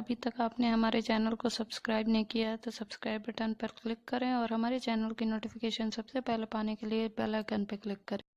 अभी तक आपने हमारे चैनल को सब्सक्राइब नहीं किया है तो सब्सक्राइब बटन पर क्लिक करें और हमारे चैनल की नोटिफिकेशन सबसे पहले पाने के लिए बेल आइकन पर क्लिक करें।